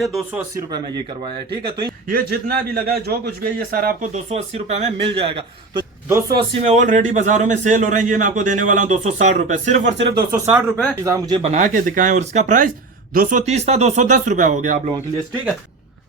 280 रुपए में ये करवाया है। ठीक है, तो ये जितना भी लगा है जो कुछ भी है ये सारा आपको 280 रुपए में मिल जाएगा। तो 280 में ऑलरेडी बाजारों में सेल हो रहे हैं, ये मैं आपको देने वाला हूँ 260 रुपए, सिर्फ और सिर्फ 260 रुपए। आप मुझे बना के दिखाएं और इसका प्राइस 230 था, 210 रुपए हो गया आप लोगों के लिए। ठीक है,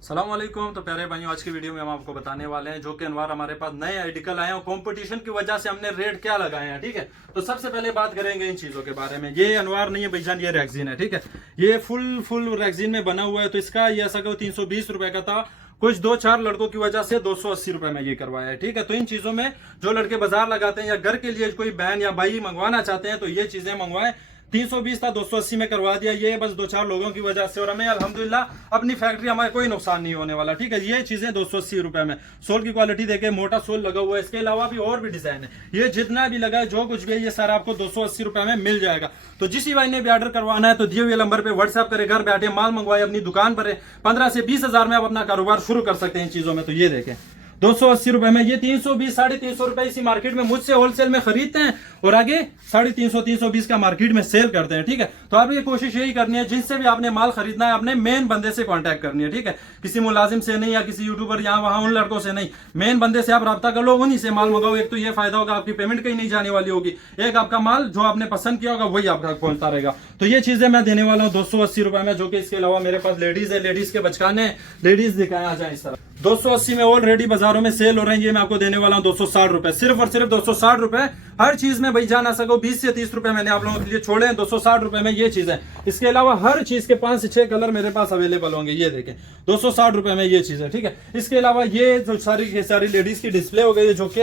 सलाम वालेकुम। तो प्यारे भाइयों, आज की वीडियो में हम आपको बताने वाले हैं जो कि अनवार हमारे पास नए आर्टिकल आए हैं, कंपटीशन की वजह से हमने रेट क्या लगाए हैं। ठीक है, तो सबसे पहले बात करेंगे इन चीजों के बारे में। ये अनवार नहीं है भाईजान, ये रैक्सीन है। ठीक है, ये फुल रैक्सीन में बना हुआ है। तो इसका ये ऐसा 320 रुपए का था, कुछ 2-4 लड़कों की वजह से 280 रुपए में ये करवाया है। ठीक है, तो इन चीजों में जो लड़के बाजार लगाते हैं या घर के लिए कोई बहन या भाई मंगवाना चाहते हैं तो ये चीजें मंगवाएं। 320 था, 280 में करवा दिया, ये बस 2-4 लोगों की वजह से। और हमें अल्हम्दुलिल्लाह अपनी फैक्ट्री, हमारे कोई नुकसान नहीं होने वाला। ठीक है, ये चीजें 280 रुपए में। सोल की क्वालिटी देखे, मोटा सोल लगा हुआ है। इसके अलावा भी और भी डिजाइन है, ये जितना भी लगा है जो कुछ भी है ये सारा आपको 280 रुपए में मिल जाएगा। तो जिस भाई ने भी ऑर्डर करवाना है तो दिए हुए नंबर पे व्हाट्सएप करे, घर बैठे माल मंगवाए, अपनी दुकान पर 15 से 20 हजार में आप अपना कारोबार शुरू कर सकते हैं इन चीजों में। तो ये देखें 280 रुपए में ये 320 350 रुपए इसी मार्केट में मुझसे होलसेल में खरीदते हैं और आगे 350 320 का मार्केट में सेल करते हैं। ठीक है, तो आप ये कोशिश यही करनी है, जिनसे भी आपने माल खरीदना है अपने मेन बंदे से कांटेक्ट करनी है। ठीक है, किसी मुलाजिम से नहीं या किसी यूट्यूबर यहाँ वहां उन लड़कों से नहीं, मेन बंदे से आप रब्ता कर लो, उन्हीं से माल मंगाओ। एक तो ये फायदा होगा, आपकी पेमेंट कहीं नहीं जाने वाली होगी, एक आपका माल जो आपने पसंद किया होगा वही आपका पहुंचता रहेगा। तो ये चीजें मैं देने वाला हूँ 280 रुपए में, जो कि इसके अलावा मेरे पास लेडीज है, लेडीज के बचकाने, लेडीज दिखाए आ जाए इस तरह। 280 में ऑलरेडी बाजारों में सेल हो रहे हैं, ये मैं आपको देने वाला हूँ 260 रुपए, सिर्फ और सिर्फ 260 रुपए। हर चीज में भाई जान आ सको 20 से 30 रुपए मैंने आप लोगों के लिए छोड़े हैं 260 रुपए में ये चीज है। इसके अलावा हर चीज के 5 से 6 कलर मेरे पास अवेलेबल होंगे, ये देखें 260 रुपए में ये चीज है। ठीक है, इसके अलावा ये जो सारी लेडीज की डिस्प्ले हो गई, जो कि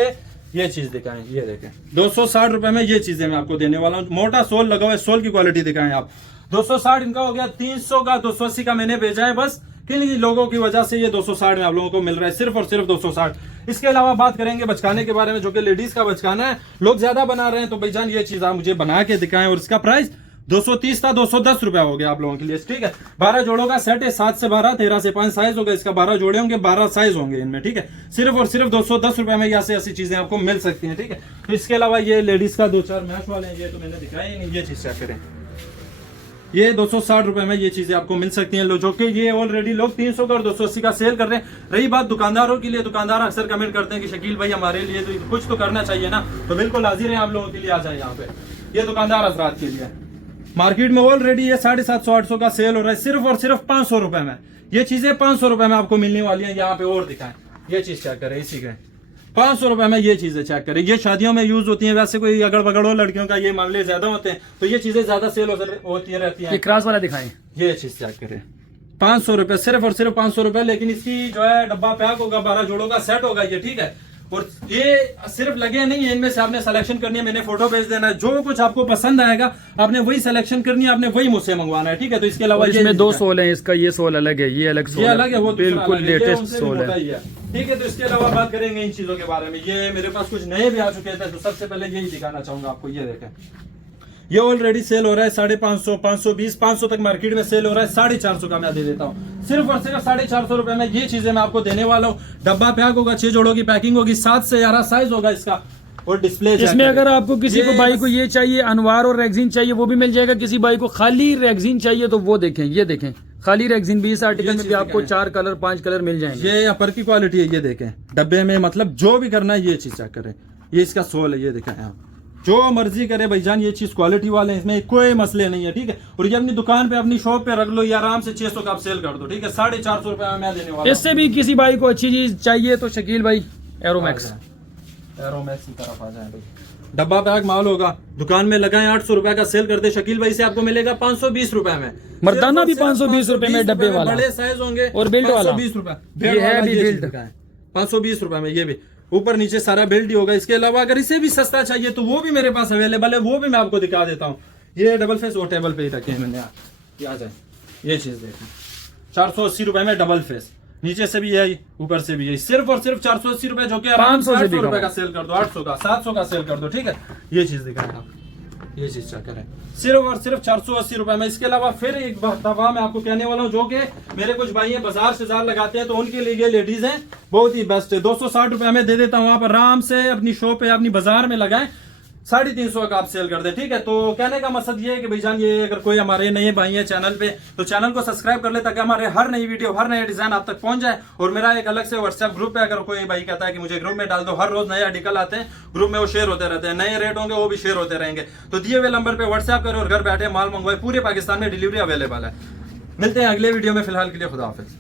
ये चीज दिखाएं, ये देखें 260 रुपए में ये चीजें मैं आपको देने वाला हूँ। मोटा सोल लगा हुआ है, सोल की क्वालिटी दिखाएं आप। 260 इनका हो गया, 300 का 280 का मैंने भेजा है, बस किन लोगों की वजह से ये 260 में आप लोगों को मिल रहा है, सिर्फ और सिर्फ 260। इसके अलावा बात करेंगे बचकाने के बारे में, जो कि लेडीज का बचकाना है, लोग ज्यादा बना रहे हैं तो भाईजान ये चीज आप मुझे बना के दिखाएं और इसका प्राइस 230 था, 210 रुपए हो गया आप लोगों के लिए। ठीक है, 12 जोड़ों का सेट है, 7 से 12, 13 से 5 साइज होगा, इसका 12 जोड़े होंगे, 12 साइज होंगे इनमें। ठीक है, सिर्फ और सिर्फ 210 रुपए में ऐसी ऐसी चीजें आपको मिल सकती हैं। ठीक है, तो इसके अलावा ये लेडीज का 2-4 मैच वाले हैं, ये तो मैंने दिखाया ही नहीं, ये चीज चेक करें, ये 260 रुपए में ये चीजें आपको मिल सकती हैं, जो कि ये ऑलरेडी लोग 300 का और 280 का सेल कर रहे हैं। रही बात दुकानदारों के लिए, दुकानदार अक्सर कमेंट करते हैं कि शकील भाई हमारे लिए तो कुछ तो करना चाहिए ना, तो बिल्कुल हाजिर है आप लोगों के लिए, आ जाए यहाँ पे। ये दुकानदार हजरात के लिए मार्केट में ऑलरेडी ये 750-800 का सेल हो रहा है, सिर्फ और सिर्फ 500 रुपए में ये चीजें 500 रुपए में आपको मिलने वाली है। यहाँ पे और दिखाएं, ये चीज चेक करें, इसी के 500 रुपए में ये चीजें चेक करें। ये शादियों में यूज होती हैं, वैसे कोई अगड़ बगड़ हो लड़कियों का ये मामले ज्यादा होते हैं तो ये चीजें ज्यादा सेल होती रहती हैं। क्रॉस वाला दिखाएं, ये चीज चेक करें, 500 रुपए, सिर्फ और सिर्फ 500 रुपए। लेकिन इसकी जो है डब्बा पैक होगा, 12 जोड़ों का सेट होगा ये। ठीक है, और ये सिर्फ लगे नहीं है, इनमें से आपने सिलेक्शन करनी है, मैंने फोटो भेज देना है, जो कुछ आपको पसंद आएगा आपने वही सिलेक्शन करनी है, आपने वही मुझसे मंगवाना है। ठीक है, तो इसके अलावा इसमें 2 सोल है, इसका ये सोल अलग है, ये अलग सोल, ये अलग है, वो बिल्कुल लेटेस्ट सोल है। ठीक है, तो इसके अलावा बात करेंगे इन चीजों के बारे में। ये मेरे पास कुछ नए भी आ चुके थे, तो सबसे पहले यही दिखाना चाहूंगा आपको, ये देखें, ये ऑलरेडी सेल हो रहा है 550, 520, 500 तक मार्केट में सेल हो रहा है, 450 का मैं दे देता हूँ, सिर्फ और सिर्फ 450 रुपए में ये चीजें मैं आपको देने वाला हूँ। डब्बा पैक होगा, 6 जोड़ों की पैकिंग होगी, 7 से 11 साइज होगा इसका, और डिस्प्ले इसमें अगर आपको किसी को भाई को ये चाहिए, अनवार और रैक्सीन चाहिए वो भी मिल जाएगा, किसी भाई को खाली रैक्सीन चाहिए तो वो देखें, ये देखें खाली रैक्सीन 20 आर्टिकल में भी आपको 4 कलर 5 कलर मिल जाएंगे। ये अपर की क्वालिटी है, ये देखें डब्बे में, मतलब जो भी करना है ये चीज चेक करें, ये इसका सोल है, ये देखें आप जो मर्जी करे भाईजान, ये चीज क्वालिटी वाले हैं, इसमें कोई मसले नहीं है। ठीक है, और ये अपनी दुकान पे अपनी शॉप पे रख लो, या आराम से 600 का आप सेल कर दो। ठीक है, 450 रुपए में मैं देने वाला। इससे भी किसी भाई को अच्छी चीज चाहिए तो शकील भाई एरोमैक्स की तरफ आ जाए भाई, डब्बा पैक माल होगा, दुकान में लगाएं 800 रुपए का सेल करते शकील भाई से आपको मिलेगा 520 रुपए में। मर्दाना भी 520 रुपए में डब्बे वाला, बड़े साइज होंगे, और बिल्ड वाला 520 रुपए, ये है भी बिल्ड 520 रुपए में, ये भी ऊपर नीचे सारा बिल्ड ही होगा। इसके अलावा अगर इसे भी सस्ता चाहिए तो वो भी मेरे पास अवेलेबल है, वो भी मैं आपको दिखा देता हूँ। ये डबल फेस वो टेबल पे ही रखे हैं मैंने, आ जाए ये चीज देखें, 480 रुपए में डबल फेस, नीचे से भी है ऊपर से भी है, सिर्फ और सिर्फ 480 रुपए, जो कि 500 रुपए का सेल कर दो, 800 का 700 का सेल कर दो। ठीक है, ये चीज दिखाएं आप, ये चीज चेक करें, सिर्फ और सिर्फ 480 रुपए में। इसके अलावा फिर एक दफा मैं आपको कहने वाला हूँ, जो कि मेरे कुछ भाई हैं बाजार से जार लगाते हैं तो उनके लिए ये लेडीज हैं, बहुत ही बेस्ट है। 260 रुपए में दे देता हूँ, आप आराम से अपनी शॉप पे अपनी बाजार में लगाएं, 350 का आप सेल कर दे। ठीक है, तो कहने का मकसद ये है कि भाईजान ये अगर कोई हमारे नए भाई है चैनल पे तो चैनल को सब्सक्राइब कर ले ताकि हमारे हर नई वीडियो हर नया डिजाइन आप तक पहुंच जाए। और मेरा एक अलग से व्हाट्सएप ग्रुप है, अगर कोई भाई कहता है कि मुझे ग्रुप में डाल दो, हर रोज नए आर्टिकल आते हैं ग्रुप में, वो शेयर होते रहते हैं, नए रेट होंगे वो भी शेयर होते रहेंगे। तो दिए हुए नंबर पे व्हाट्सएप करें और घर बैठे माल मंगवाए, पूरे पाकिस्तान में डिलीवरी अवेलेबल है। मिलते हैं अगले वीडियो में, फिलहाल के लिए खुदा हाफिज।